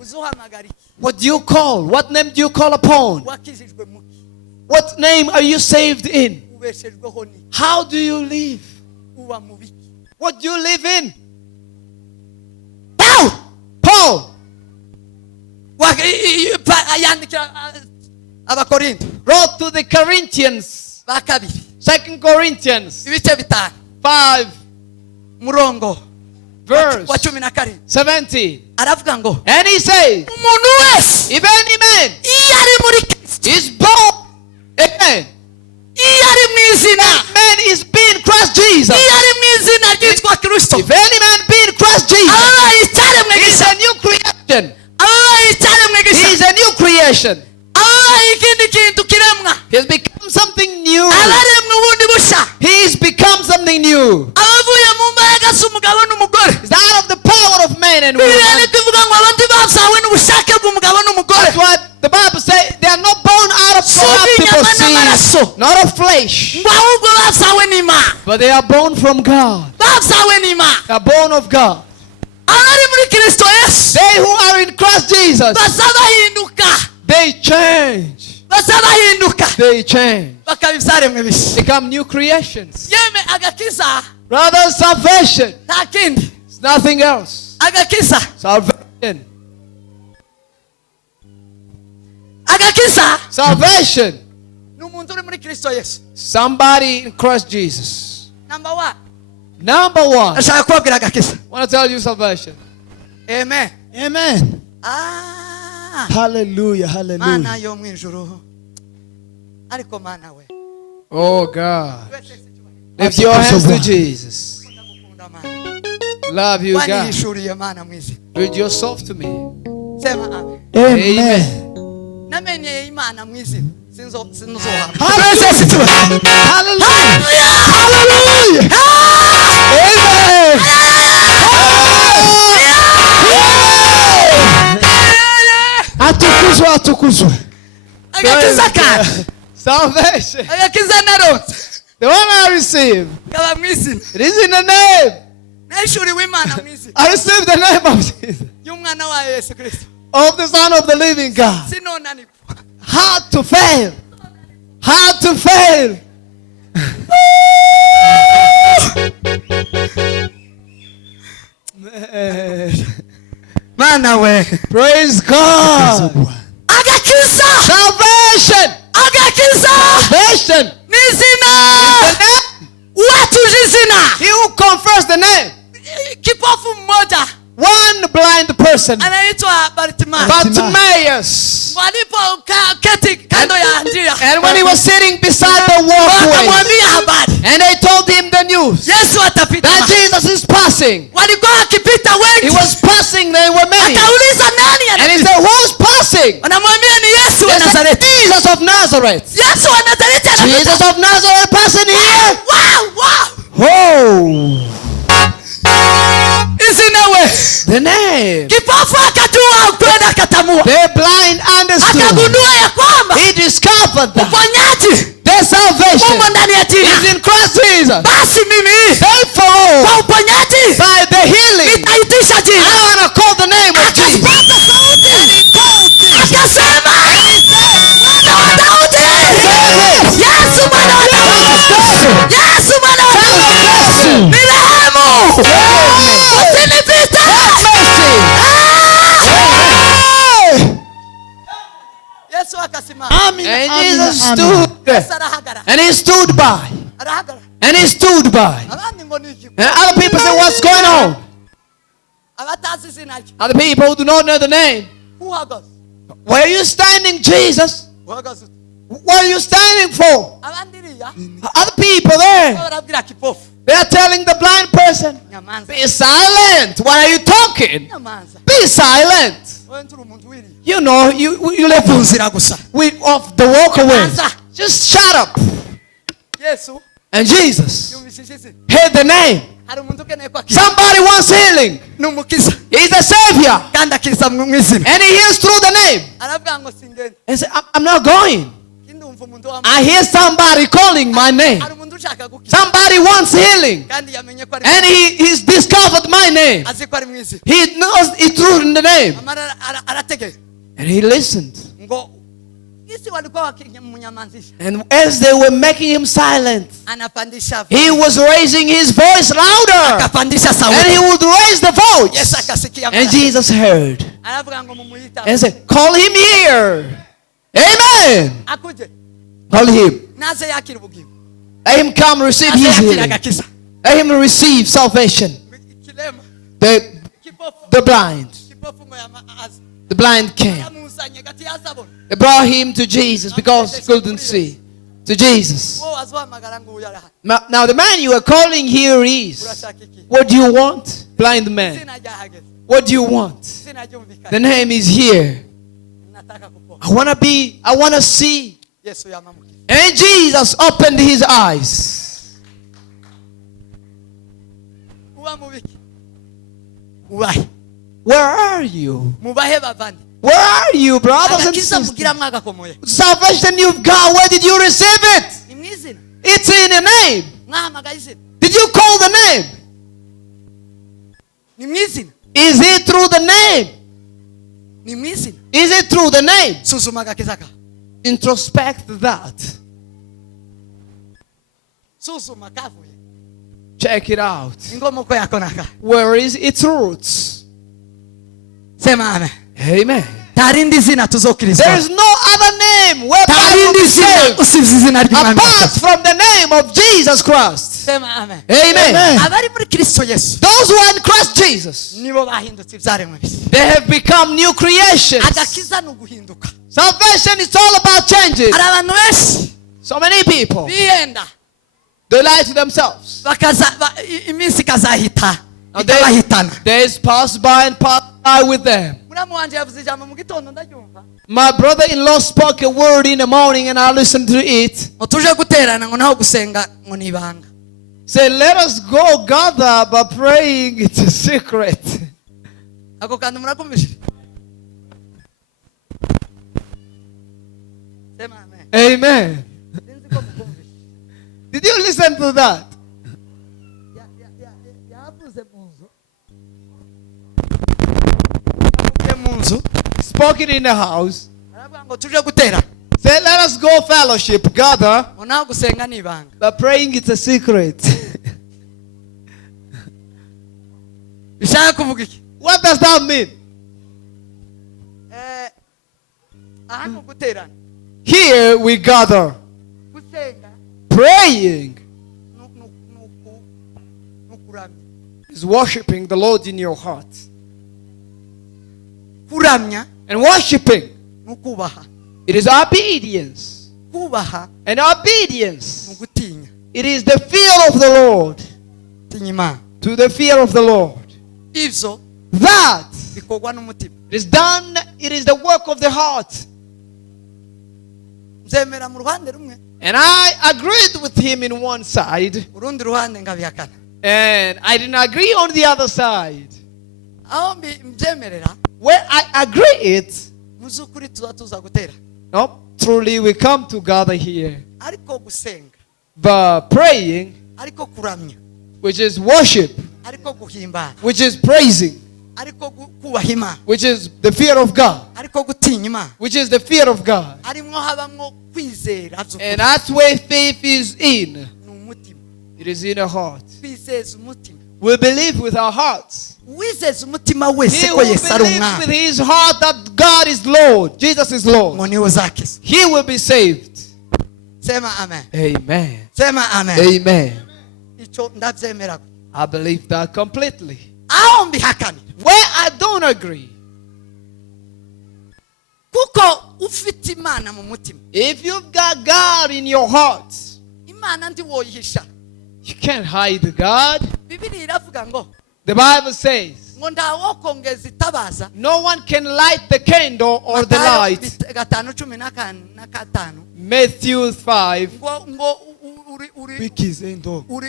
Uzuhamagara iki? What do you call? What name do you call upon? Wakijijwe muki? What name are you saved in? Ubeshejweho ni? How do you live? Uba mu biki? What do you live in? Paul Paul yandikira Abakorinto wrote to the Corinthians ba kabiri 2 Corinthians ibice bitanu 5 murongo verse wa 17 17. aravuga ngo And he says, umuntu wese if any man iyo ari muri Kristo, is born again, iyo ari mu izina, man is being Christ Jesus. iyo ari mu izina ryitwa Kristo, If any man be in Christ Jesus, ababaye icyaremwe he is gishya, a new creation. ababaye icyaremwe He gishya, is a new creation. ababaye ikindi kintu kiremwa, He has become something new. abaremwe ubundi bushya, He has become something new. abavuye mu mbaraga z'umugabo n'umugore. It's out of the power of man and Bibiliya woman. ni kuvuga ngo abandi basawe n'ubushake bw'umugabo n'umugore, That's what the Bible says. They are not born out of Si corruptible inyama n'amaraso, seed, not of flesh, ngo ahubwo basawe n'Imana, but they are born from God. basawe n'Imana. They are born of God. Abari muri Kristo Yesu They who are in Christ Jesus, basa bahinduka, they change. basa bahinduka, They change. bakaba ibyaremwe bishya. Become new creations. Yeme agakiza Brother, salvation. nta kindi, It's nothing else. agakiza, Salvation. agakiza Salvation. ni umuntu uri muri Kristo Yesu. Somebody in Christ Jesus. Number one, Number one. I ndashaka kubabwira agakiza. want to tell you salvation. Amen. Amen. Hallelujah. Mana Hallelujah. yo mu ijuru, ariko mana we, Oh God. twese icyubahiro. Lift your hands to Jesus. Ndagukunda mana, Love you, God. wanihishuriye mana mu izina. Read yourself to me. Sema amen. Amen. Namenyeye Imana mu izina, sinzohama. Hallelujah. Hallelujah. Hallelujah. Atukuzwe, atukuzwe. Agakiza kandi, Salvation. agakiza naronse The one I received. kaba mu izina, It is in the name. nahishuriwe Imana mu izina I received the name of Jesus. y'umwana wa Yesu Kristo. Of the Son of the living God. Sinonanirwa. How to fail. How to fail. Mana we, Praise God. agakiza, Salvation. agakiza Salvation. ni izina, The name. watuje izina. He who confers the name. Kipofu mmoja One blind person. anaitwa Bartimayo, Bartimaeus. walipoketi kando ya njia, And when he was sitting beside the walkway, wakamwambia habari, and they told him the news Yesu atapita. that Jesus is passing. Walikuwa wakipita He wengi, was passing, they were many. akauliza nani And he anapita? said, who's passing? Wanamwambia ni Yesu wa They said, Nazareti. Jesus of Nazareth. Yesu wa Nazareti anapita. Jesus of Nazareth passing here. Wow, wow. Oh, Izina we. the name. Kipofu akatua ukwenda akatamua. The blind understood. Akagundua ya kwamba He discovered that uponyaji their salvation umo ndani ya is jina. in Christ Jesus. Basi mimi Therefore, kwa uponyaji by the healing, nitaitisha jina. I want to call the name of Jesus. Akapata sauti. Akasema, Mwana wa Daudi. Yesu mwana wa Daudi. Yesu mwana wa Daudi. Nirehemu. Usinipite. Yesu akasimama. Amen. And Amen. Jesus Amen. stood. Yesu arahagara. And he stood by. Arahagara. And he stood by. Abandi ngo ni iki? And other people say, what's going on? Abatazi izina rye. Other people who do not know the name. Uhagaze. Where are you standing, Jesus? Uhagaze ute? What are you standing for? Abandi iriya Other people there, barabwira kipofu. they are telling the blind person, Nyamanza. be silent. Why are you talking? Nyamanza. Be silent. Wewe nturi umuntu wiriye. You know, you live Nzira gusa. off the walkway. Nyamanza. Just shut up. Yesu And Jesus yumvishije izina. heard the name. Hari umuntu ukeneye kwakira. Somebody wants healing. Ni umukiza. He's a savior. Kandi akiza mu izina. And he hears through the name. Aravuga ngo singende. And say, I'm not going. Kindi umva umuntu wa I hear somebody calling my name. hari umuntu ushaka gukiza. Somebody wants healing. Kandi yamenye ko ari And he's discovered my name. azi ko ari mu izina. He knows it through the name. Amara arategeka. And he listened. Ngo isi walikuwa wakimnyamanzisha. And as they were making him silent, Anapandisha. he was raising his voice louder. Akapandisha sauti. And he would raise the Yesu voice. akasikia. And Jesus heard. Aravuga ngo mumuita. And said, call him here. Amen. Akuje. Call him. Naze yakira ubugingo. Let him come receive aze his yakira healing. agakiza. Let him receive salvation. Kilema, The, kipofu, the blind. kipofu ngo aze. The blind came. Amuzanye gati yazabona. They brought him to Jesus because he couldn't see. To Jesus. Wo azohamagara ngo uyara. Now the man you are calling here is. Urashaka iki? What do you want? Blind man. Sina ryahageze. What do you want? Sina ryumvikana. The name is here. Nataka kupona. I want to see. Yesu yamamukiza. And Jesus opened his eyes. Uba mubiki. Ubahe. Where are you? Mubahe bavandi. Where are you, brothers and Agakiza sisters? mugira mwagakomoye. Salvation you've got, where did you receive it? Ni mwizina. It's in a name. Mwahamagaye izina. Did you call the name? Ni mwizina. Is it through the name? Ni mwizina. Is it through the name? Susuma agakiza ka. Introspect that. Susuma kavuye. Check it out. Ingomoko yako naka. Where is its roots? Sema amen. Amen. Tarindi zina tuzokirizwa. There is no other name whereby you Tarindi be zina saved usizi zina ry'Imana. apart from the name of Jesus Christ. Sema amen. Amen. Abari muri Kristo Yesu. Those who are in Christ Jesus, Nibo bahindutse ibyaremwe bishya. they have become new creations. Agakiza ni uguhinduka. Salvation is all about changes. Hari abantu benshi So many people, bihenda they lie to themselves. iminsi ikazahita Now ikabahitana. days pass by and pass by with them. Muramu wanje yavuze ijambo mu gitondo ndaryumva. My brother-in-law spoke a word in the morning and I listened to it. Ngo tuje guterana ngo naho gusenga ngo nibanga. Say, let us go gather, but praying it's a secret. Ako kandi murakumvise. Sema amen. Amen. Sinzi ko mukumvise. Did you listen to that? Yavuze mu nzu. Yavuze mu nzu. Spoke it in the house. Aravuga ngo tuje gutera. Say, let us go fellowship, gather, Ngo naho gusenga nibanga. but praying it's a secret. Bishaka kuvuga iki? What does that mean? Ahantu guterana. Here we gather, Gusenga praying nukuramya. is worshiping the Lord in your heart. Kuramya And worshiping, nukubaha. it is obedience. Kubaha And obedience, nugutinya. it is the fear of the Lord. Tinya Imana. To the fear of the Lord. Ivyo That bikorwa n'umutima. is done, it is the work of the heart. Nzemera mu ruhande rumwe, And I agreed with him in one side, urundi ruhande ngabihakana. and I didn't agree on the other side. Aho mbyemerera Where I agree it, mu z'ukuri tuza gutera. no, truly we come together here. Ariko gusenga, But praying, ariko kuramya, which is worship, ariko guhimbara, which is praising, ariko kubaha Imana, which is the fear of God, ariko gutinya Imana. which is the fear of God. Harimwo habamwo kwizera And by'ukuri. that's where faith is in. Ni umutima. It is in our heart. Kwizeza umutima. We believe with our hearts. Wizeza umutima He wese who ko Yesu ari believes with umwami his heart that God is Lord, Jesus is Lord, ngo niwe uzakiza. he will be saved. Sema amen. Amen. Sema amen. Amen. Ico ndabyemera. I believe that completely. Aho mbihakana. Where I don't agree, Kuko ufite Imana mu mutima. if you've got God in your heart, Imana ndi woyihisha. you can't hide God. Bibiliya iravuga ngo The Bible says, ngo ndawokongeza itabaza. no one can light the candle or the Matayo light. 5:15. Matthew 5, ngo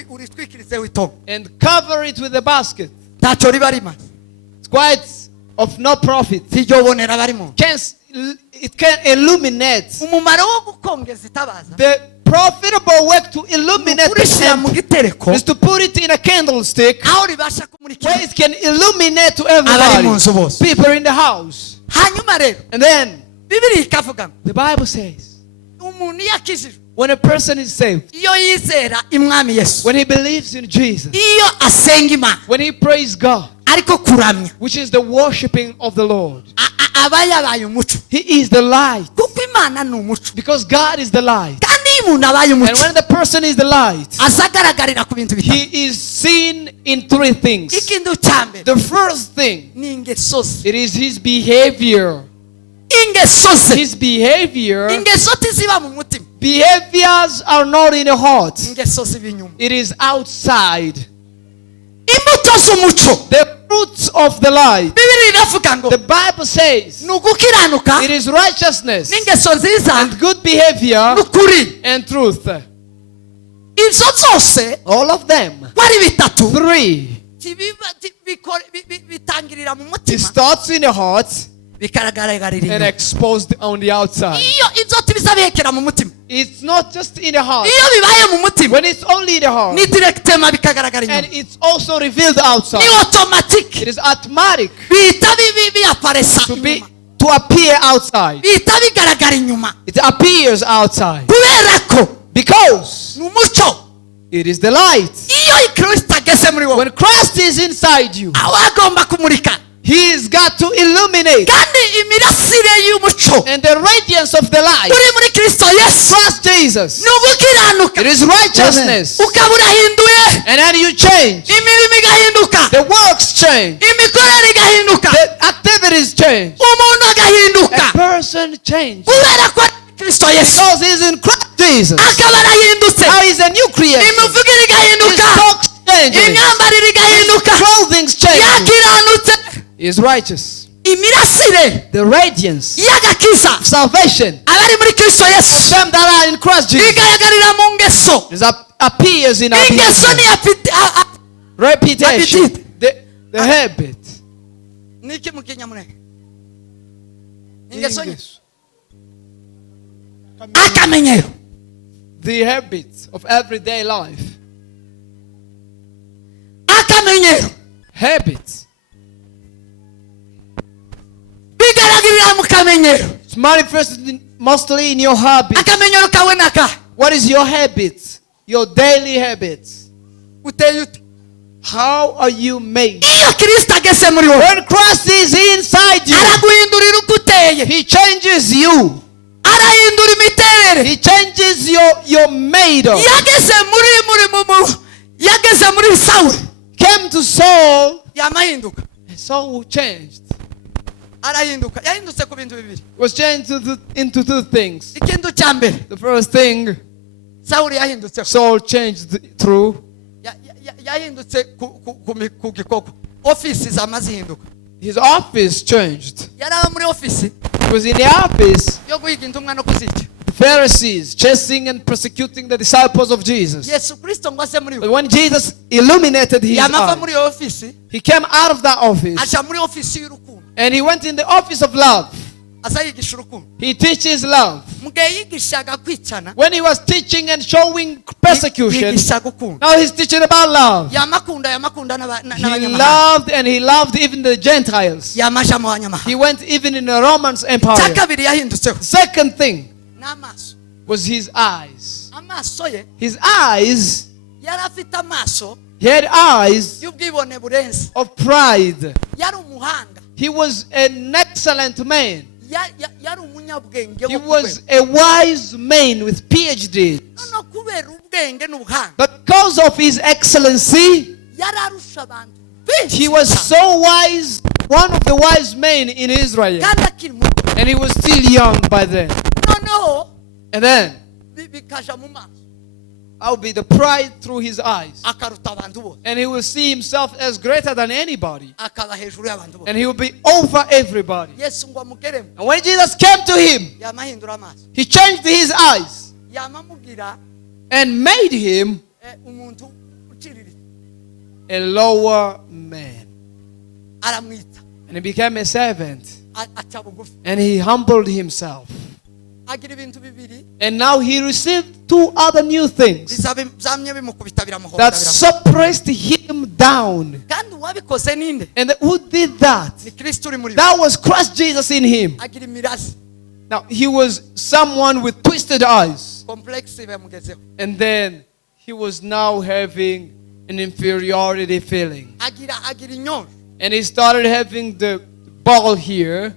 uri twikirizeho itongo. and cover it with a basket. Ntacyo riba rimaze. It's quite of no profit. Sijobonera barimo. It can illuminate. Umumaro wo gukongeza itabaza. The profitable work to illuminate the Kurishira mu lamp gitereko. is to put it in a candlestick Aho ribasha kumurikira. where it can illuminate to Abari mu everybody. nzu bose. People in the house. Hanyuma rero And then Bibiliya ikavuga ngo the Bible says, umuntu yakijijwe when a person is saved, iyo yizera imwami Yesu. when he believes in Jesus, Iyo asenga Imana when he prays God, ariko kuramya which is the worshiping of the Lord, aba yabaye umuco. he is the light. Kuko Imana ni umuco. Because God is the light. Kandi iyo umuntu abaye And umuco when the person is the light, azagaragarira ku bintu bitatu. he is seen in three things. Ikintu cya mbere The first thing, ni ingeso ze. it is his behavior. Ingeso ze. His behavior, Ingeso tiziba mu mutima. behaviors are not in the heart. Ingeso ziba inyuma. It is outside. Imbuto z'umuco. The fruits of the light. Bibiri iravuga ngo The Bible says ni ugukiranuka it is righteousness n'ingeso nziza and good behavior n'ukuri. and truth. Ibyo byose All of them. ko ari bitatu Three. bitangirira mu It mutima starts in the heart bikagaragarira and inyuma. exposed on the outside. Iyo ibyo tubiza bihekera mu mutima, It's not just in the heart. iyo bibaye mu mutima When it's only in the heart, ni directement bikagaragara and inyuma, it's also revealed outside. ni automatic It is automatic bihita biaparesa inyuma, to appear outside. bihita bigaragara inyuma It appears outside kubera ko because ni umuco. it is the light. Iyo Kristo ageze muri wowe When Christ is inside you, aba agomba kumurika, He's got to illuminate, kandi imirasire y'umuco and the radiance of the light. uri muri Kristo Yesu Trust Jesus. ni ugukiranuka, It is righteousness, ukaba urahinduye, and then you change. imirimo igahinduka, The works change. imikorere igahinduka, The activities change. umuntu agahinduka A person changes kubera ko ari muri Kristo Yesu, because he's in Christ Jesus. akaba arahindutse, Now he's a new creation. imivugire His igahinduka, talks changes. imyambarire igahinduka, Clothing's changes. yakiranutse, He is righteous. imirasire The radiance y'agakiza of salvation abari muri Kristo of Yesu them that are in Christ Jesus igaragarira mu ngeso. appears in our Ingeso ni behavior. Reputation. Appetite. The habit. niki mu kinyamurenge? Ingeso ni akamenyero, The habits of everyday life. akamenyero Habits. bigaragarira mu kamenyero. It's manifested mostly in your habits. Akamenyero kawe naka What is your habits? Your daily habits. uteye ute? How are you made? Iyo Kristo ageze muri wowe When Christ is inside you, araguhindurira uko uteye, He changes you. arahindura imiterere. He changes your made of. Yageze yageze muri Sawuli Came to Saul, yamahinduka, and Saul changed. arahinduka, yahindutse ku bintu bibiri. Was changed into two things. Ikintu cya mbere, The first thing, Sawuli yahindutse, Saul changed through yahindutse ku gikoko, ofisi zamazihinduka. his office changed. Yari aba muri ofisi He was in the office, yo guhiga intumwa no kuzica. the Pharisees chasing and persecuting the disciples of Jesus. Yesu Kristo ngo aze muri But we, when Jesus illuminated his yamava eyes, muri iyo ofisi he came out of that office aja muri ofisi y'urukundo, and he went in the office of love. aza yigisha urukundo. He teaches love. Mu gihe yigishaga kwicana, When he was teaching and showing persecution, yigisha gukunda. now he's teaching about love. Yamakunda He n'abanyamahanga, loved and he loved even the Gentiles. yamaja mu banyamahanga. He went even in the Roman Cya Empire. kabiri yahindutseho Second thing n'amaso. was his eyes. Amaso ye His eyes, yari afite amaso he had eyes y'ubwibone burenze, of pride. yari umuhanga, He was an excellent man. yari umunyabwenge He wo ku was rwego. a wise man with PhD. Noneho kubera ubwenge n'ubuhanga But because of his excellency, yari arusha abantu benshi he was cyane. so wise, one of the wise men in Israel. kandi akiri muto. And he was still young by then. Noneho And then, bikaja mu maso, I'll be the pride through his eyes. akaruta abantu bose, And he will see himself as greater than anybody. akaba hejuru y'abantu bose. And he will be over everybody. Yesu ngo amugeremo, And when Jesus came to him, yamahindura amaso, he changed his eyes yamamubwira and made him umuntu uciriritse, a lower man. aramwita, And he became a servant. aca bugufi, And he humbled himself. agira ibintu bibiri And now he received two other new things byamye bimukubita biramuhonda, that biramuhonda. suppressed him down. kandi uwabikoze ninde? And who did that? Ni Kristo uri muri we. That was Christ Jesus in him. agira imirazi, Now, he was someone with twisted eyes. complexe bamugezeho, And then he was now having an inferiority feeling. agira inyonjo, And he started having the ball here.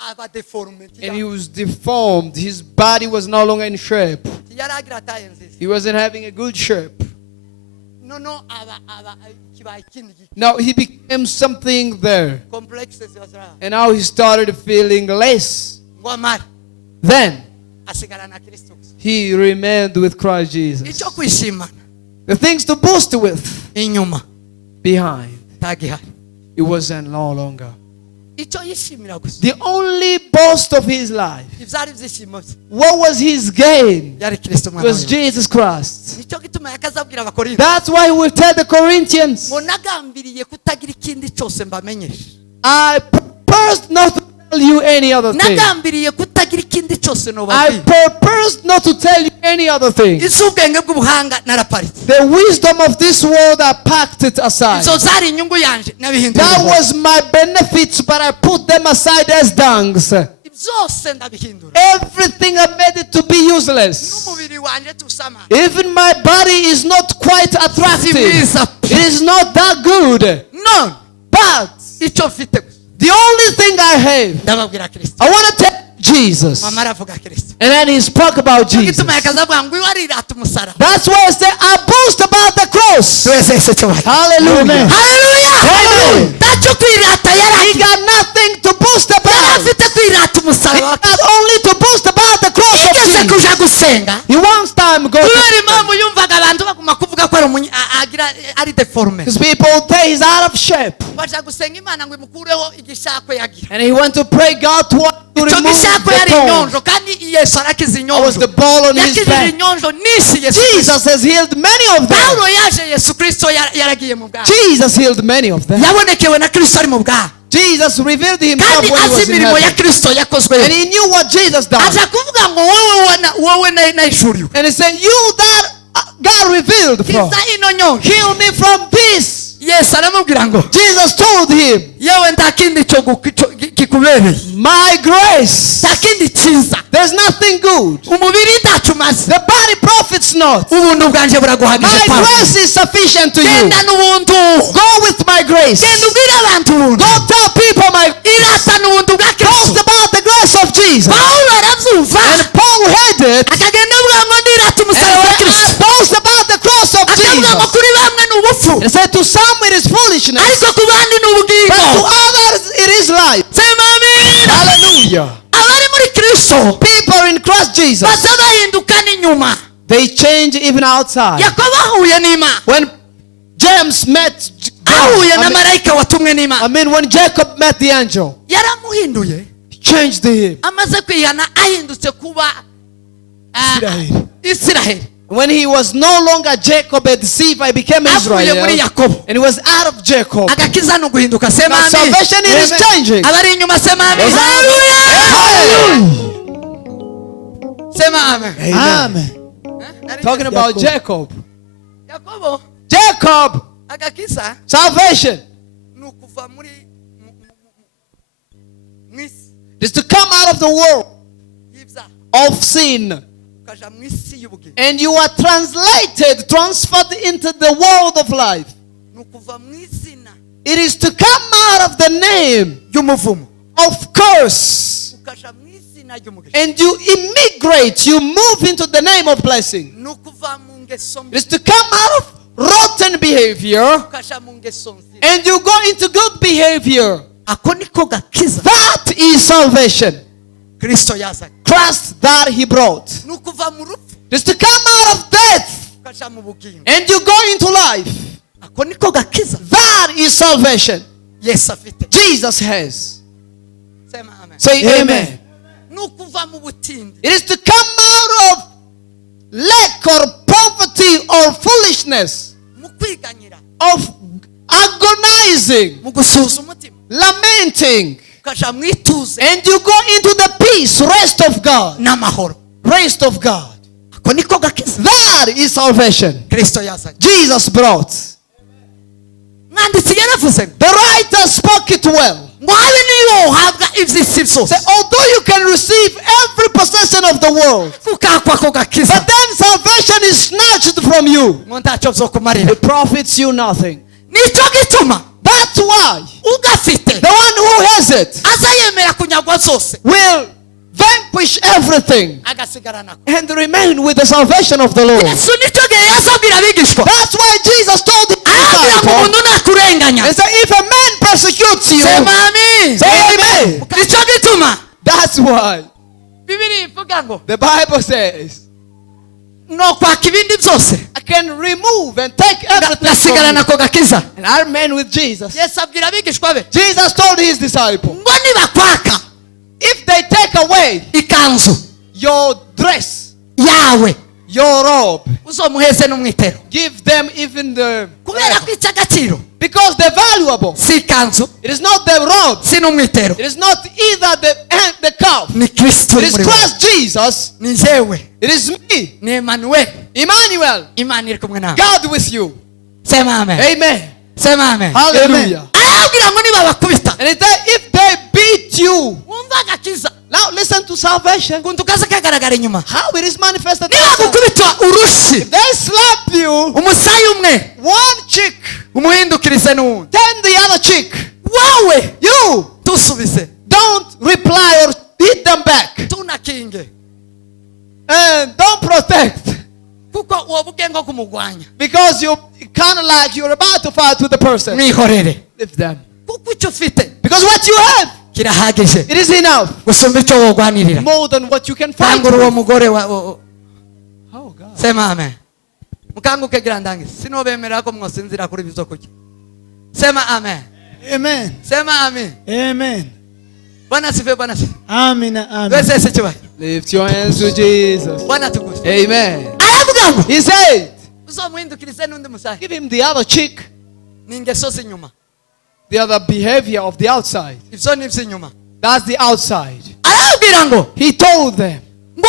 aba deformed. And he was deformed. His body was no longer in shape. Yari agira taye nziza. He wasn't having a good shape. No aba kibaye ikindi gice. Now he became something there. Complexes zazara. And now he started feeling less. Ngo amara Then asigara na Kristo. he remained with Christ Jesus. Icyo kwishima The things to boast with inyuma behind, tagihari. it wasn't no longer. Icyo yishimira gusa. The only boast of his life, Ivyari vyishimo bye. what was his gain? Yari Kristo It mwana was wawe. Jesus Christ. Nicyo gituma yakazabwira abakorinto. That's why he will tell the Corinthians, Ngo nagambiriye kutagira ikindi cyose mbamenyesha. I purposed not to tell you any other thing. Nagambiriye kutagira ikindi cyose I nobabwira. purposed not to tell you any other thing. Izubwenge bw'ubuhanga naraparitse. The wisdom of this world, I packed it aside. Izo zari inyungu yanje nabihinduye. That was my benefits, but I put them aside as dungs. Byose ndabihindura. Everything I made it to be useless. N'umubiri wanje tusama. Even my body is not quite attractive. Simwiza. It is not that good. No. But Icyo mfite gusa. the only thing I have, Ndababwira Kristo. I want to tell Jesus. Mama aravuga Kristo. And then he spoke about Jesus. Gituma yakazavuga ngo iwarirata umusaraba. That's why I say I boast about the cross. Twese ese cyo bari. Hallelujah. Hallelujah. Hallelujah. Tacyo kwirata He yari got nothing to boast about. afite kwirata He umusaraba. got only to boast about the cross of Igeze Jesus. kuja gusenga. He wants time go Kubera to impamvu yumvaga abantu baguma kuvuga ko agira ari deforme. because people say he's out of shape. Baja gusenga Imana ngo imukureho igishako yagira. And he went to pray God to Icyo remove gishako the yari bone. inyonjo kandi Yesu arakiza That was inyonjo. the ball on his Yakijije back. inyonjo nisi Yesu. Jesus has healed many of them. Paulo yaje Yesu Kristo yaragiye mu bwato. Jesus healed many of them. Yabonekewe na Kristo ari mu bwato. Jesus revealed himself Kandi when he azi was in imirimo ya heaven. Kristo yakozwe. And he knew what Jesus done. Aza kuvuga ngo wowe nayishuriwe. And he said, you that God revealed from, Kiza ino nyonjo. heal me from this. Yesu aramubwira ngo Jesus told him, yewe nta kindi cyo kikubereye. my grace, Nta kindi cyiza. there's nothing good. Umubiri ntacyo umaze. The body profits not. Ubuntu bwanje buraguhagije My Paulo. grace is sufficient to you. Genda n'ubuntu. Go with my grace. Genda ubwire abantu ubuntu. Go tell people my Irata n'ubuntu bwa boast Kristo. about the grace of Jesus. Paulo arabyumva. And Paul heard it. Akagenda avuga ngo ndirata And umusaraba wa said, Kristo. I boast about the cross of Akavuga ngo Jesus. kuri bamwe ni ubupfu. And said, to some it is foolishness, Ariko ku bandi ni but to ubugingo. others it is life. Sema amina. Hallelujah. Abari muri Kristo People in Christ Jesus, baza bahinduka n'inyuma. they change even outside. Yakobo ahuye n'Imana. When James met Ahuye na marayika watumwe n'Imana. when Jacob met the angel, Yaramuhinduye. he changed him. Amaze kwihana ahindutse kuba Isiraheli. When he was no longer Jacob a deceiver, he became Avuye muri Israel. Yakobo. And he was out of Jacob. Agakiza no guhinduka. Sema Now amina. salvation it is changing. Abari inyuma sema amina. Hallelujah. Sema amina. Amen. Talking about Jacob. Yakobo Jacob, agakiza salvation ni ukuva muri mwisi is to come out of the world y'ibyaha of sin. ukaja mu isi y'ubugingo. And you are transferred into the world of life. Ni ukuva mu izina It is to come out of the name y'umuvumo of curse. ukaja mu izina y'umugisha. And you immigrate, you move into the name of blessing. Ni ukuva mu ngeso It mbi is to come out of rotten behavior ukaja mu ngeso nziza. and you go into good behavior. Ako niko gakiza That is salvation. Kristo yazanye. Christ that he brought. Ni ukuva mu rupfu It is to come out of death ukaja mu bugingo. and you go into life. Ako niko gakiza That is salvation. Yesu afite. Jesus has. Sema amen. Say Amen. amen. Ni ukuva mu butindi It is to come out of lack or poverty or foolishness, mu kwiganyira of agonizing, mu gusuza umutima lamenting, ukaja mu ituze and you go into the peace, rest of God. n'amahoro. Rest of God. Ako niko gakiza That is salvation. Kristo yazanye. Jesus brought. Mwanditsi yaravuze ngo The writer spoke it well. ngo habe niyo uhabwa iby'isi byose Say, although you can receive every possession of the world, kukakwa ako gakiza but then salvation is snatched from you. ngo ntacyo byokumarira. It profits you nothing. Nicyo gituma That's why ugafite the one who has it azayemera kunyagwa zose will vanquish everything agasigara nako. and remain with the salvation of the Lord. Yesu nicyo gihe yazabwira abigishwa That's why Jesus told the arabwira ngo disciples umuntu nakurenganya and said, if a man persecutes you, sema amin. say amen. nicyo gituma That's why bibiri ivuga ngo the Bible says, no kwaka ibindi byose I can remove and take everything ngasigara from you. nako gakiza. And I remain with Jesus. Yesu abwira abigishwa be Jesus told his disciples, ngo nibakwaka if they take away ikanzu your dress, yawe your robe, uzomuheze n'umwitero give them even the... kubera ko icy'agaciro Because they're valuable. si ikanzu It is not the robe. si n'umwitero It is not either the calf. ni kristo It is muri we. Christ Jesus. ni jewe It is me, ni emanuel Emmanuel, imana iri kumwe nawe. God with you. sema amen. Amen. sema amen. Hallelujah. arabwira ngo nibabakubita And it said, if they beat you, wumva agakiza now listen to salvation. kuntu kaza kagaragara inyuma. How it is manifested. nibagukubitwa urushi If they slap you, umusaya umwe one cheek, umuhindukirize n'uwundi turn the other cheek. wowe You tusubize don't reply or hit them back. tunakinge And don't protect. kuko wowe ugiye nko kumugwanya. Because you kind of like you're about to fight with the person. mwihorere Leave them. kuko icyo ufite Because what you have, kirahagije it is enough. gusumba icyo wogwanirira. More than what you can fight kangura uwo with. mugore Oh God. sema amen. mukanguke gira ndangize sinobemerera ko mwosinzira kuri bizo kurya. sema amen. Amen. sema amen. Amen. bwana sife bwana sife. Amina. Amen. wese sikibaye Lift your hands to Jesus. bwana tukuze. Amen. aravuga ngo He said, uzomuhindukirize n'undi musaya. give him the other cheek, ni ingeso z'inyuma. the other behavior of the outside. ibyo ni iby'inyuma. That's the outside. arabwira ngo He told them. ngo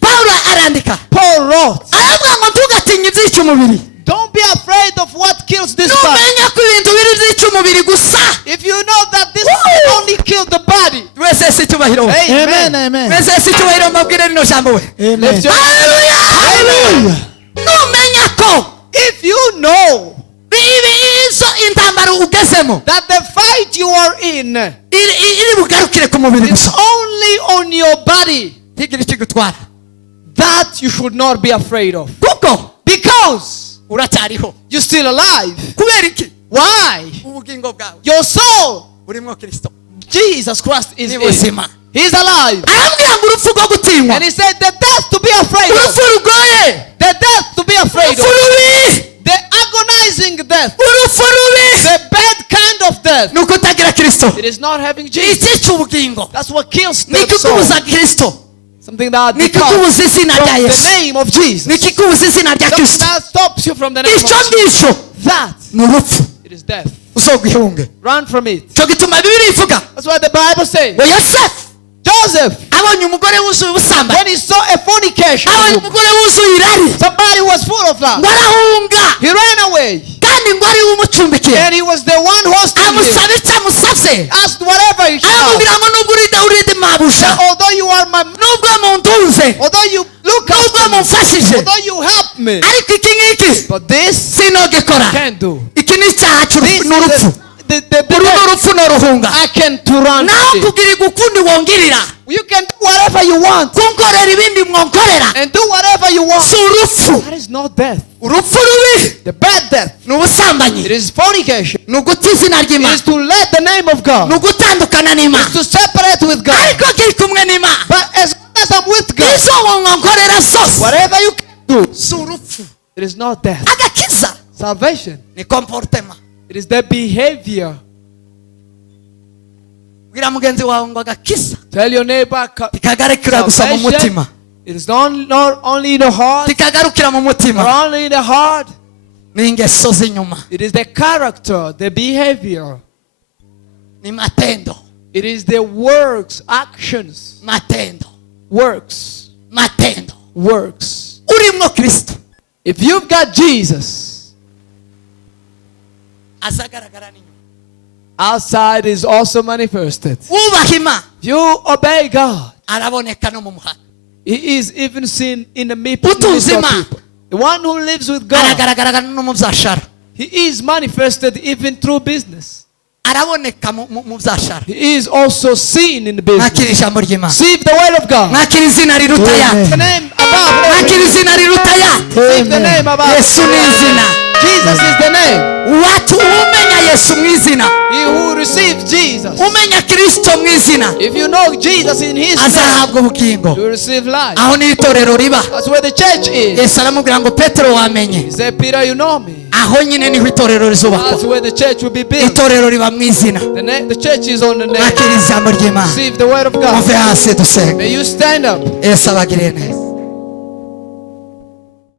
pawulo arandika Paul wrote, aravuga ngo ntugatinye ibyica umubiri. don't be afraid of what kills this body. numenya ko ibintu biri byica umubiri gusa. If you know that this can only kill the body. wese si icyubahiro we. Amen. Amen. wese si icyubahiro mbabwire rino jambo we. Amen. Lift your haleluya. Hallelujah. numenya ko If you know izo intambara ugezemo that the fight you are in iri bugarukire ku mubiri is gusa only on your body, ntigire ikigutwara that you should not be afraid of. kuko Because uracyariho. you're still alive. kubera iki? Why? ubugingo bwawe Your soul, burimo kristo Jesus Christ is ni in. buzima. He's alive. arambwira ngo urupfu rwo gutinywa, And he said the death to be afraid of. urupfu rugoye, The death to be afraid urupfu of. rubi, The agonizing death. urupfu rubi The bad kind of death. ni ukutagira kristo. It is not having Jesus. icyica ubugingo That's what kills ni the soul. ikikubuza kristo, Something that ni departs ikikubuza izina from rya the yesu, name of Jesus. ni ikikubuza izina rya Something kristo. that stops you from the name of icyo Jesus. ngicyo That ni urupfu, it is death. uzogwihunge. Run from it. cyo gituma bibiri ivuga That's why the Bible says ngo yosefu Joseph, abonye umugore wuzuye ubusambanyi, when he saw a fornication, abonye umugore wuzuye irari, somebody who was full of ngo love, arahunga he ran away. kandi ngo ari we umucumbikiye, And he was the one hosting him. amusaba icyo amusabye, Asked whatever he should. aramubwira ngo nubwo urinde mabusha, Although you are my, nubwo mundunze, although you look nubwo after me, mumfashije, although you help me, ariko iki ngiki but this sinogikora. can't do. iki ni icyaha This ni urupfu. is the uru ni urupfu ni uruhunga. I can to run. nawe from it. kugira ukundi wongirira, You can do whatever you want kunkorera ibindi mwonkorera, and do whatever you want. si urupfu. That is not death. urupfu rubi The bad death. ni ubusambanyi, It is fornication. ni uguta izina It ry'imana, is to let the name of ni God. ugutandukana n'imana. To separate with God. ariko kiri kumwe n'imana, But as long as I'm with God, izo mwonkorera zose whatever you can do, si urupfu. it is not death. agakiza Salvation. ni comportement. It is the behavior. bwira mugenzi wawe ngo agakiza Tell your neighbor, tikagarukira gusa mu mutima, it is not only in the heart, tikagarukira mu not mutima, only in the heart. ni ingeso z'inyuma, It is the character, the behavior. ni matendo, It is the works, actions, matendo, works, matendo. works. urimo kristo If you've got Jesus, azagaragara n'inyuma. outside is also manifested. wubaha imana If you obey God, araboneka no mu muhanda, He is even seen in the midst of Utunze Imana. people. The one who lives with God, aragaragara no mu byashara, He is manifested even through business. araboneka mu byashara. He is also seen in the business. Mwakira ijambo ry'Imana. Receive the word of God. Mwakira izina riruta yandi. The name above every. Mwakira izina riruta yandi. Receive the name above. Yesu ni izina. Jesus is the name. Watu umenya Yesu mu izina. He who receives Jesus. Umenya Kristo mu izina. If you know Jesus in his name, Azahabwa ubugingo. you will receive life. Aho ni itorero riba. That's where the church is. Yesu aramubwira ngo Petero wamenye. He said, Peter, you know me. Aho nyine niho itorero That's rizubakwa. where the church will be built. Itorero riba mu izina. The church is on the name. Mwakira ijambo ry'Imana. Receive the word of God. Muve hasi dusenge. May you stand up. Yesu abagirire neza.